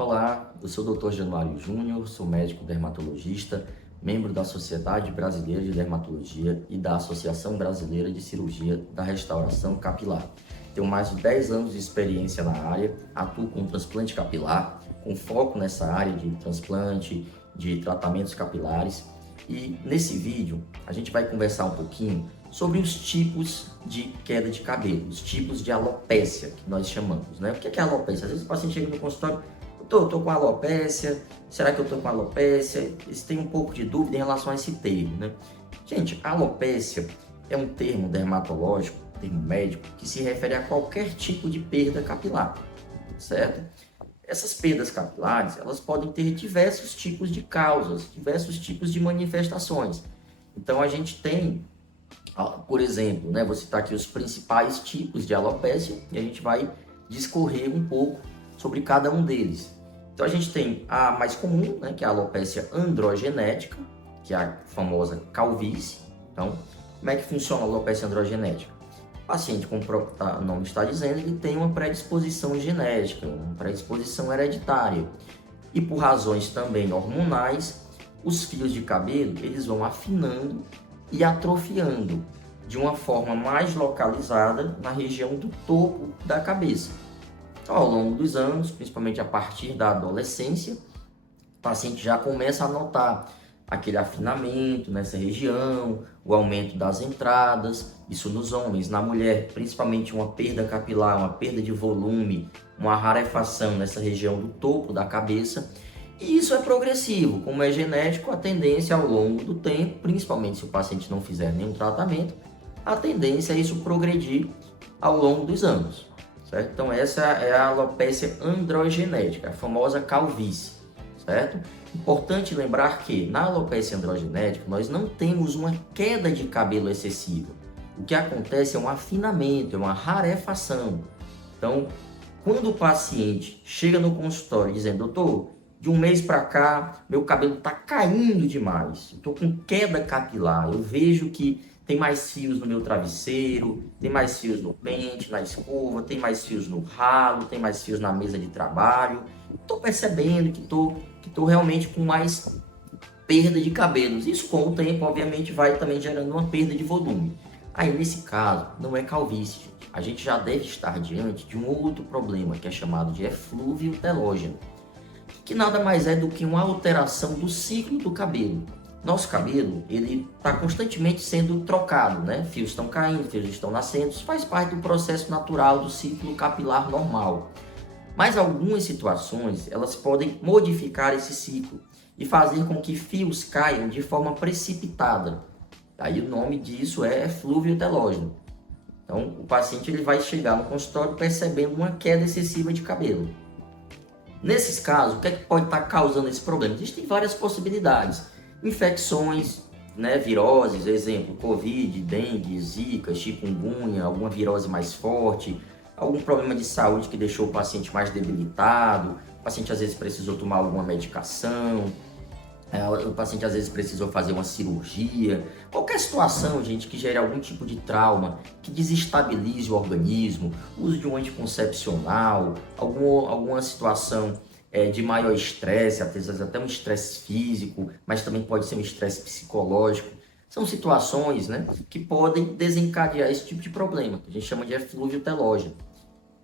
Olá, eu sou o Dr. Januário Júnior, sou médico dermatologista, membro da Sociedade Brasileira de Dermatologia e da Associação Brasileira de Cirurgia da Restauração Capilar. Tenho mais de 10 anos de experiência na área, atuo com transplante capilar, com foco nessa área de transplante, de tratamentos capilares. E nesse vídeo a gente vai conversar um pouquinho sobre os tipos de queda de cabelo, os tipos de alopécia que nós chamamos, né? O que é alopécia? Às vezes o paciente chega no consultório, eu tô com alopécia, será que eu tô com alopécia? Eles têm um pouco de dúvida em relação a esse termo, né? Gente, alopécia é um termo dermatológico, termo médico, que se refere a qualquer tipo de perda capilar, certo? Essas perdas capilares, elas podem ter diversos tipos de causas, diversos tipos de manifestações. Então a gente tem, por exemplo, né, vou citar aqui os principais tipos de alopécia e a gente vai discorrer um pouco sobre cada um deles. Então a gente tem a mais comum, né, que é a alopécia androgenética, que é a famosa calvície. Então, como é que funciona a alopécia androgenética? O paciente, como o nome está dizendo, ele tem uma predisposição genética, uma predisposição hereditária. E por razões também hormonais, os fios de cabelo eles vão afinando e atrofiando de uma forma mais localizada na região do topo da cabeça. Então, ao longo dos anos, principalmente a partir da adolescência, o paciente já começa a notar aquele afinamento nessa região, o aumento das entradas, isso nos homens. Na mulher, principalmente uma perda capilar, uma perda de volume, uma rarefação nessa região do topo da cabeça. E isso é progressivo, como é genético, a tendência ao longo do tempo, principalmente se o paciente não fizer nenhum tratamento, a tendência é isso progredir ao longo dos anos, certo? Então essa é a alopécia androgenética, a famosa calvície, certo? Importante lembrar que na alopécia androgenética nós não temos uma queda de cabelo excessiva. O que acontece é um afinamento, é uma rarefação. Então, quando o paciente chega no consultório dizendo, doutor, de um mês para cá, meu cabelo está caindo demais, estou com queda capilar, eu vejo que tem mais fios no meu travesseiro, tem mais fios no pente, na escova, tem mais fios no ralo, tem mais fios na mesa de trabalho. Estou percebendo que estou realmente com mais perda de cabelos. Isso com o tempo, obviamente, vai também gerando uma perda de volume. Aí, nesse caso, não é calvície, gente. A gente já deve estar diante de um outro problema, que é chamado de eflúvio telógeno, que nada mais é do que uma alteração do ciclo do cabelo. Nosso cabelo, ele está constantemente sendo trocado, né? Fios estão caindo, fios estão nascendo, isso faz parte do processo natural do ciclo capilar normal. Mas algumas situações, elas podem modificar esse ciclo e fazer com que fios caiam de forma precipitada. Aí o nome disso é eflúvio telógeno. Então, o paciente ele vai chegar no consultório percebendo uma queda excessiva de cabelo. Nesses casos, o que é que pode estar causando esse problema? Existem várias possibilidades. Infecções, né, viroses, exemplo, Covid, dengue, zika, chikungunya, alguma virose mais forte, algum problema de saúde que deixou o paciente mais debilitado, o paciente às vezes precisou tomar alguma medicação, o paciente às vezes precisou fazer uma cirurgia, qualquer situação, gente, que gere algum tipo de trauma, que desestabilize o organismo, uso de um anticoncepcional, alguma situação de maior estresse, às vezes até um estresse físico, mas também pode ser um estresse psicológico. São situações, né, que podem desencadear esse tipo de problema, que a gente chama de eflúvio telógeno.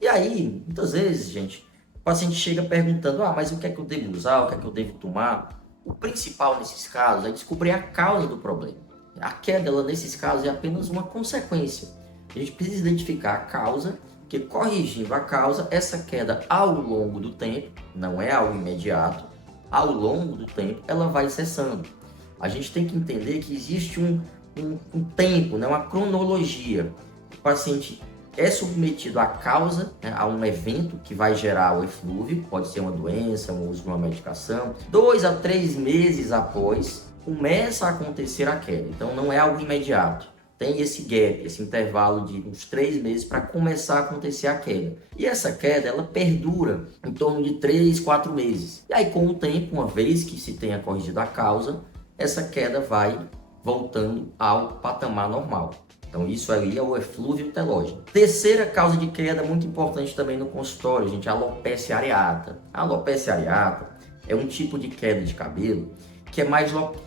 E aí, muitas vezes, gente, o paciente chega perguntando, mas o que é que eu devo usar, o que é que eu devo tomar? O principal nesses casos é descobrir a causa do problema. A queda, ela, nesses casos, é apenas uma consequência. A gente precisa identificar a causa, porque corrigindo a causa, essa queda ao longo do tempo, não é algo imediato, ao longo do tempo ela vai cessando. A gente tem que entender que existe um tempo, né, uma cronologia. O paciente é submetido à causa, né, a um evento que vai gerar o eflúvio, pode ser uma doença, um uso de uma medicação. 2 a 3 meses após, começa a acontecer a queda. Então não é algo imediato. Tem esse gap, esse intervalo de uns 3 meses para começar a acontecer a queda. E essa queda, ela perdura em torno de 3, 4 meses. E aí, com o tempo, uma vez que se tenha corrigido a causa, essa queda vai voltando ao patamar normal. Então isso aí é o eflúvio telógeno. Terceira causa de queda muito importante também no consultório, gente, a alopecia areata. A alopecia areata é um tipo de queda de cabelo que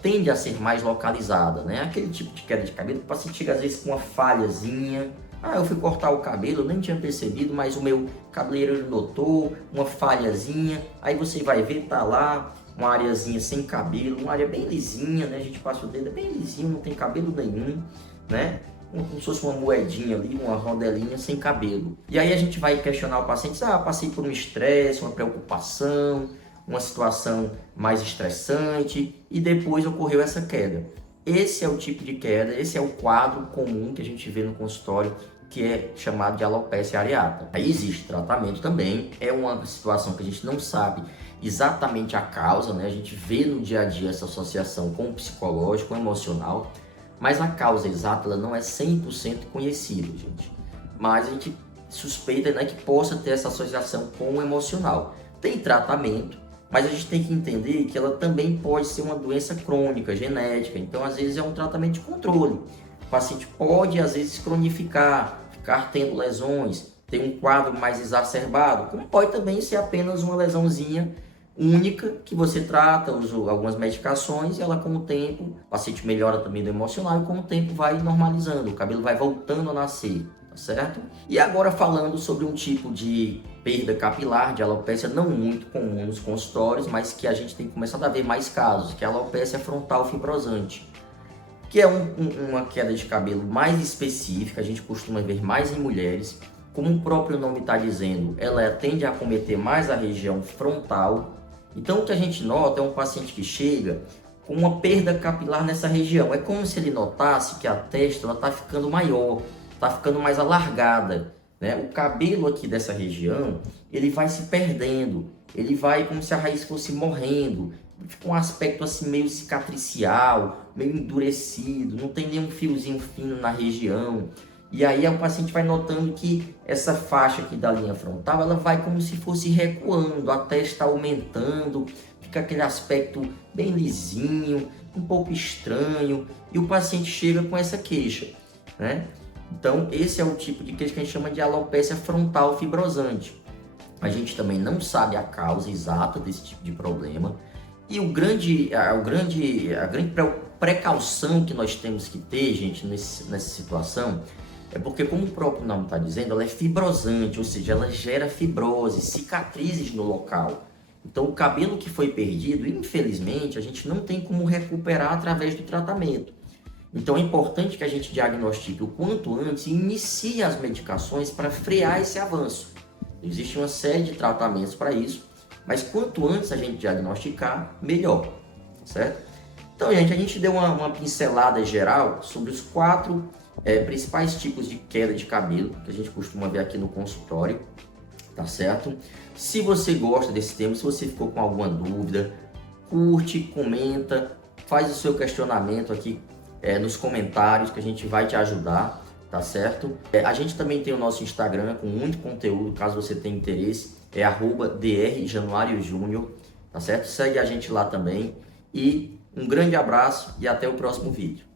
tende a ser mais localizada, né? Aquele tipo de queda de cabelo que o paciente chega às vezes com uma falhazinha. Eu fui cortar o cabelo, eu nem tinha percebido, mas o meu cabeleireiro notou uma falhazinha. Aí você vai ver, tá lá uma areazinha sem cabelo, uma área bem lisinha, né? A gente passa o dedo, é bem lisinho, não tem cabelo nenhum, né? Como se fosse uma moedinha ali, uma rodelinha sem cabelo. E aí a gente vai questionar o paciente, passei por um estresse, uma preocupação, uma situação mais estressante e depois ocorreu essa queda. Esse é o tipo de queda, esse é o quadro comum que a gente vê no consultório, que é chamado de alopecia areata. Aí existe tratamento também, é uma situação que a gente não sabe exatamente a causa, né? A gente vê no dia a dia essa associação com o psicológico, com o emocional, mas a causa exata ela não é 100% conhecida, gente. Mas a gente suspeita, né, que possa ter essa associação com o emocional. Tem tratamento, mas a gente tem que entender que ela também pode ser uma doença crônica, genética. Então, às vezes, é um tratamento de controle. O paciente pode, às vezes, cronificar, ficar tendo lesões, ter um quadro mais exacerbado, como pode também ser apenas uma lesãozinha única que você trata, usa algumas medicações e ela com o tempo, o paciente melhora também do emocional e com o tempo vai normalizando, o cabelo vai voltando a nascer, tá certo? E agora falando sobre um tipo de perda capilar, de alopecia não muito comum nos consultórios, mas que a gente tem começado a ver mais casos, que é a alopecia frontal fibrosante, que é uma queda de cabelo mais específica, a gente costuma ver mais em mulheres, como o próprio nome está dizendo, ela tende a acometer mais a região frontal. Então o que a gente nota é um paciente que chega com uma perda capilar nessa região. É como se ele notasse que a testa está ficando maior, está ficando mais alargada, né? O cabelo aqui dessa região, ele vai se perdendo, ele vai como se a raiz fosse morrendo, fica um aspecto assim meio cicatricial, meio endurecido, não tem nenhum fiozinho fino na região. E aí o paciente vai notando que essa faixa aqui da linha frontal, ela vai como se fosse recuando, a testa aumentando, fica aquele aspecto bem lisinho, um pouco estranho, e o paciente chega com essa queixa, né? Então esse é o tipo de queixa que a gente chama de alopecia frontal fibrosante. A gente também não sabe a causa exata desse tipo de problema, e a grande precaução que nós temos que ter, gente, nessa situação, é porque, como o próprio nome está dizendo, ela é fibrosante, ou seja, ela gera fibrose, cicatrizes no local. Então, o cabelo que foi perdido, infelizmente, a gente não tem como recuperar através do tratamento. Então, é importante que a gente diagnostique o quanto antes e inicie as medicações para frear esse avanço. Existe uma série de tratamentos para isso, mas quanto antes a gente diagnosticar, melhor, certo? Então, gente, a gente deu uma pincelada geral sobre os 4 principais tipos de queda de cabelo que a gente costuma ver aqui no consultório, tá certo? Se você gosta desse tema, se você ficou com alguma dúvida, curte, comenta, faz o seu questionamento aqui nos comentários que a gente vai te ajudar, tá certo? A gente também tem o nosso Instagram com muito conteúdo, caso você tenha interesse, é @drjanuariojunior, tá certo? Segue a gente lá também e um grande abraço e até o próximo vídeo.